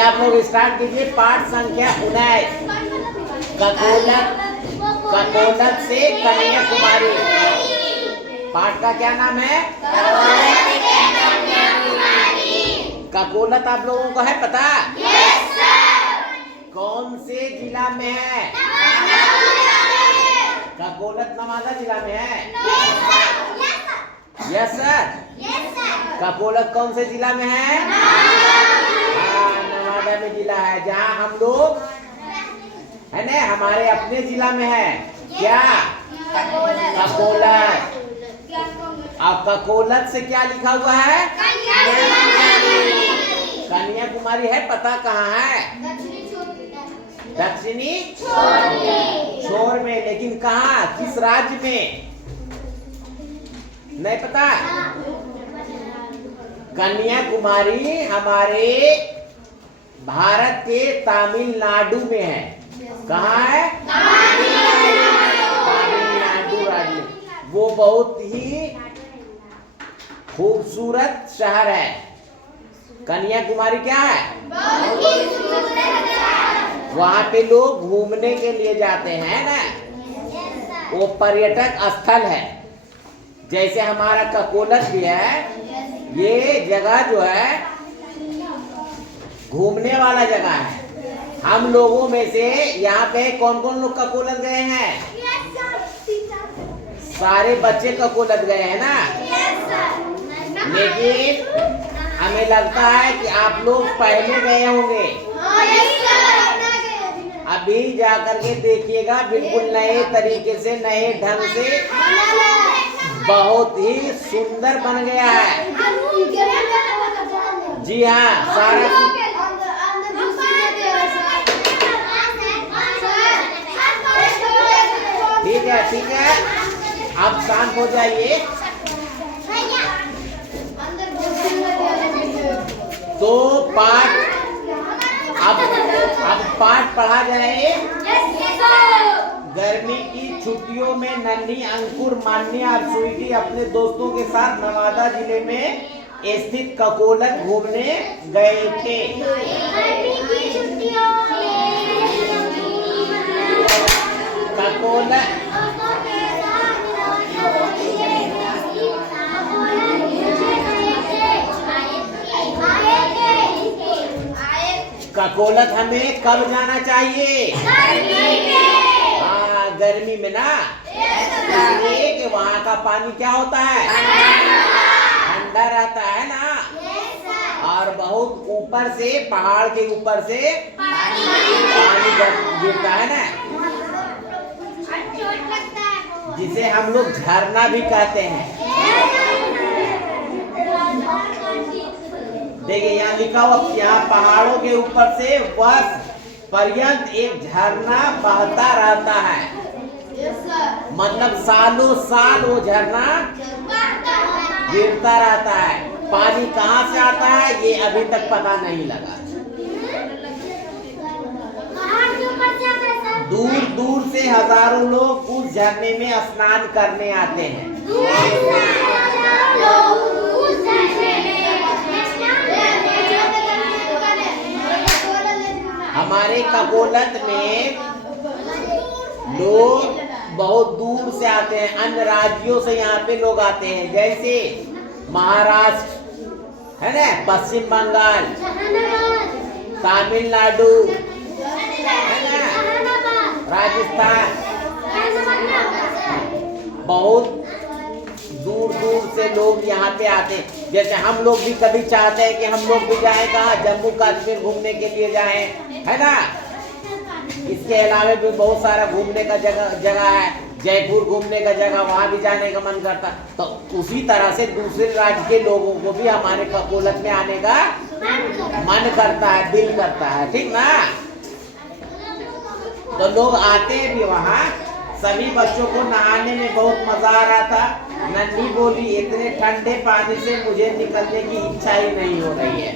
आप लोग स्टार्ट कीजिए पाठ संख्या 19। ककोलत से कन्याकुमारी। पाठ का क्या नाम है? ककोलत आप लोगों को है पता? Yes sir. कौन से जिला में है? ककोलत नवादा जिला में है। Yes sir. ककोलत कौन से जिला में है? नवादा में जिला है, जहाँ हम लोग है ना, हमारे अपने जिला में है। क्या? ककोलत। अब ककोलत से क्या लिखा हुआ है? कन्याकुमारी है पता कहाँ है? दक्षिणी छोर में, लेकिन कहाँ, किस राज्य में नहीं पता? कन्याकुमारी हमारे भारत के तमिलनाडु में है। कहाँ है? तमिलनाडु राज्य। वो बहुत ही खूबसूरत शहर है। कन्याकुमारी क्या है? वहाँ पे लोग घूमने के लिए जाते हैं ना, वो पर्यटक स्थल है। जैसे हमारा ककोलत भी है, ये जगह जो है घूमने वाला जगह है। हम लोगों में से यहाँ पे कौन कौन लोग ककोलत गए हैं? सारे बच्चे ककोलत गए हैं ना। लेकिन हमें लगता है कि आप लोग पहले गए होंगे। अभी जाकर के देखिएगा, बिल्कुल नए तरीके से, नए ढंग से, बहुत ही सुंदर बन गया है। जी हाँ, सारा ठीक है, आप शांत हो जाइए। तो पाठ अब पाठ पढ़ा जाए। गर्मी की छुट्टियों में नन्ही, अंकुर, मान्या और स्वीटी अपने दोस्तों के साथ नवादा जिले में स्थित ककोलत घूमने गए थे। ककोलत हमें कब जाना चाहिए? हाँ, गर्मी में ना, इसलिए कि वहाँ का पानी क्या होता है? ठंडा रहता है ना, और बहुत ऊपर से, पहाड़ के ऊपर से पानी गिरता है ना, जिसे हम लोग झरना भी कहते हैं। देखिए यहाँ लिखा हुआ, यहाँ पहाड़ों के ऊपर से वर्ष पर्यंत एक झरना बहता रहता है। मतलब सालों साल वो झरना गिरता रहता है। पानी कहाँ से आता है ये अभी तक पता नहीं लगा। दूर दूर से हजारों लोग उस झरने में स्नान करने आते हैं। हमारे ककोलत में लोग बहुत दूर से आते हैं, अन्य राज्यों से यहाँ पे लोग आते हैं, जैसे महाराष्ट्र है ना, पश्चिम बंगाल, तमिलनाडु है ना, राजस्थान, बहुत दूर दूर से लोग यहाँ पे आते हैं। जैसे हम लोग भी कभी चाहते हैं कि हम लोग भी जाएं, कहाँ, जम्मू कश्मीर घूमने के लिए जाएं, है ना। इसके अलावा भी बहुत सारा घूमने का जगह है, जयपुर घूमने का जगह, वहाँ भी जाने का मन करता। तो उसी तरह से दूसरे राज्य के लोगों को भी हमारे ककोलत में आने का मन करता है, दिल करता है, ठीक ना। तो लोग आते हैं भी वहाँ। सभी बच्चों को नहाने में बहुत मजा आ रहा था। नन्ही बोली, इतने ठंडे पानी से मुझे निकलने की इच्छा ही नहीं हो रही है।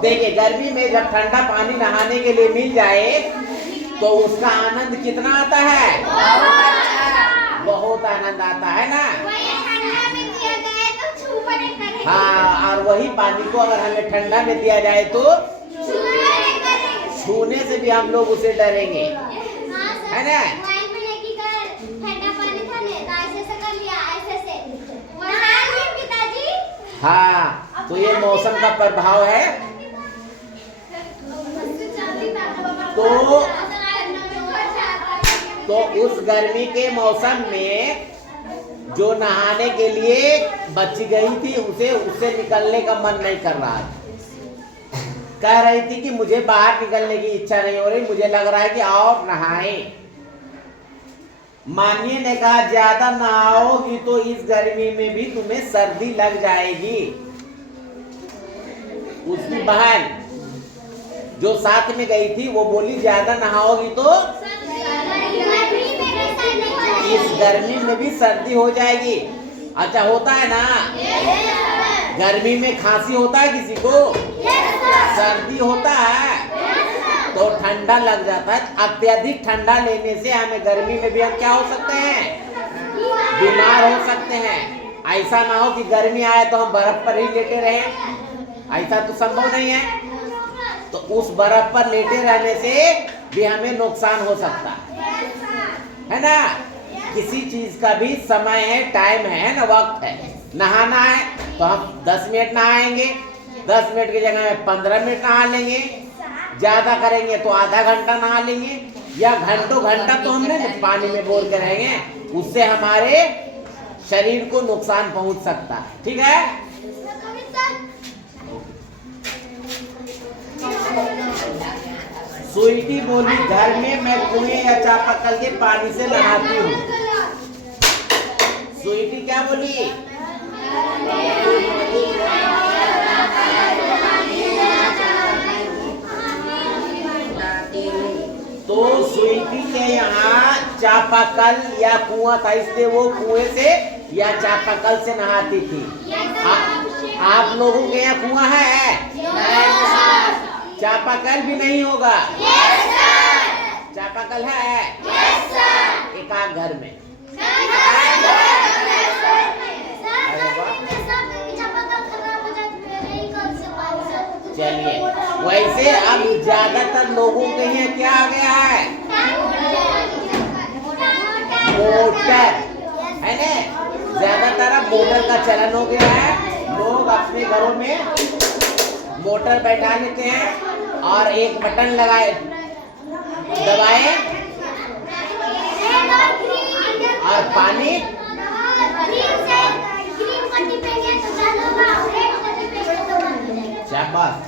देखिए गर्मी में जब ठंडा पानी नहाने के लिए मिल जाए तो उसका आनंद कितना आता है? बहुत आनंद आता है ना। हाँ, और वही पानी को अगर हमें ठंडा में दिया जाए तो छूने से भी हम लोग उसे डरेंगे, है ना। हाँ, तो ये मौसम का प्रभाव है। तो उस गर्मी के मौसम में जो नहाने के लिए बच्ची गई थी, उसे उससे निकलने का मन नहीं कर रहा था। कह रही थी कि मुझे बाहर निकलने की इच्छा नहीं हो रही, मुझे लग रहा है कि आओ नहाएं। मानिए ने कहा ज्यादा नहाओगी तो इस गर्मी में भी तुम्हें सर्दी लग जाएगी। उसकी बहन जो साथ में गई थी वो बोली ज्यादा नहाओगी तो इस गर्मी में भी सर्दी हो जाएगी। अच्छा, होता है ना, गर्मी में खांसी होता है किसी को, सर्दी होता है, तो ठंडा लग जाता है। अत्यधिक ठंडा लेने से हमें गर्मी में भी हम क्या हो सकते हैं, बीमार हो सकते हैं। ऐसा ना हो कि गर्मी आए तो हम बर्फ पर ही लेटे रहें, ऐसा तो संभव नहीं है। तो उस बर्फ पर लेटे रहने से भी हमें नुकसान हो सकता है ना। किसी चीज का भी समय है, टाइम है ना, वक्त है। नहाना है तो हम 10 मिनट नहाएंगे, 10 मिनट की जगह में 15 मिनट नहा लेंगे, ज्यादा करेंगे तो आधा घंटा नहा लेंगे, या घंटों घंटा तो हम नहीं पानी में बोल के रहेंगे, उससे हमारे शरीर को नुकसान पहुंच सकता है। ठीक है। स्वीटी बोली घर में मैं कुएं या चापाकल के पानी से नहाती हूँ। स्वीटी क्या बोली? तो स्वीटी के यहाँ चापाकल या कुआं था, इसलिए वो कुएं से या चापाकल से नहाती थी। आप लोगों के यहाँ कुआं है? चापाकल भी नहीं होगा? चापाकल है एक आध घर में। चलिए, वैसे अब ज्यादातर लोगों के यहाँ क्या आ गया है, मोटर, है ना। ज्यादातर अब मोटर का चलन हो गया है। लोग अपने घरों में मोटर बैठा लेते हैं और एक बटन लगाए, दबाए और पानी शाबाश।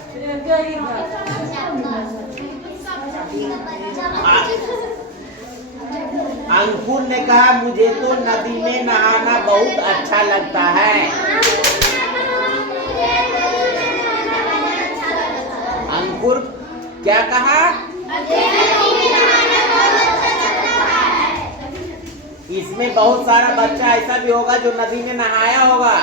अंकुर ने कहा मुझे तो नदी में नहाना बहुत अच्छा लगता है। अंकुर क्या कहा? इसमें बहुत सारा बच्चा ऐसा भी होगा जो नदी में नहाया होगा,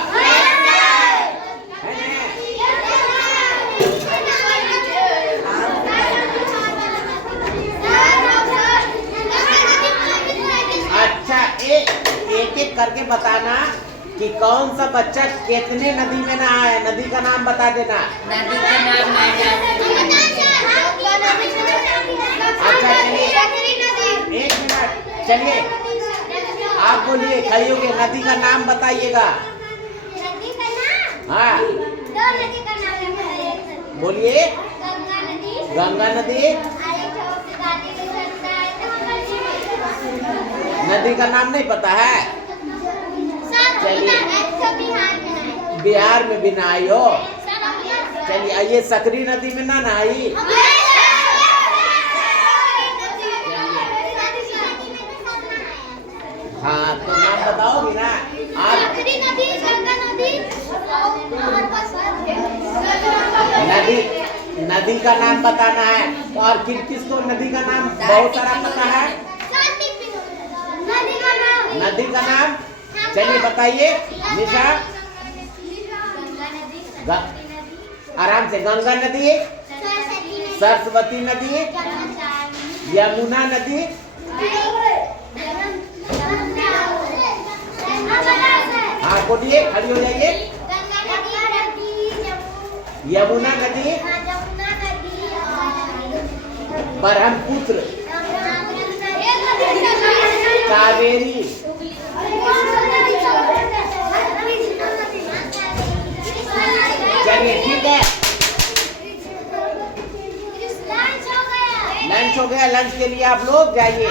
अच्छा, एक एक करके बताना कि कौन सा बच्चा कितने नदी में नहाया है। नदी का नाम बता देना। नदी का नाम अच्छा, चलिए एक मिनट, चलिए आप बोलिए, खड़ी होके नदी का नाम बताइएगा। नदी का नाम? हाँ, दो नदी का नाम है। बोलिए। गंगा नदी। गंगा नदी। नदी का नाम नहीं पता है? चलिए, बिहार में भी नहाई हो। चलिए, आइए सकरी नदी में ना नहाई? हाँ, तो नाम बताओगी ना आप? नदी का नाम बताना है। और किसको नदी का नाम बहुत सारा पता है? नदी का नाम चलिए बताइए निशा। आराम से। गंगा नदी, सरस्वती नदी, यमुना नदी, हाँ बोलिए, खड़ी हो जाइए। यमुना नदी, ब्रह्मपुत्र, कावेरी, चलिए ठीक है। लंच हो गया, लंच के लिए आप लोग जाइए।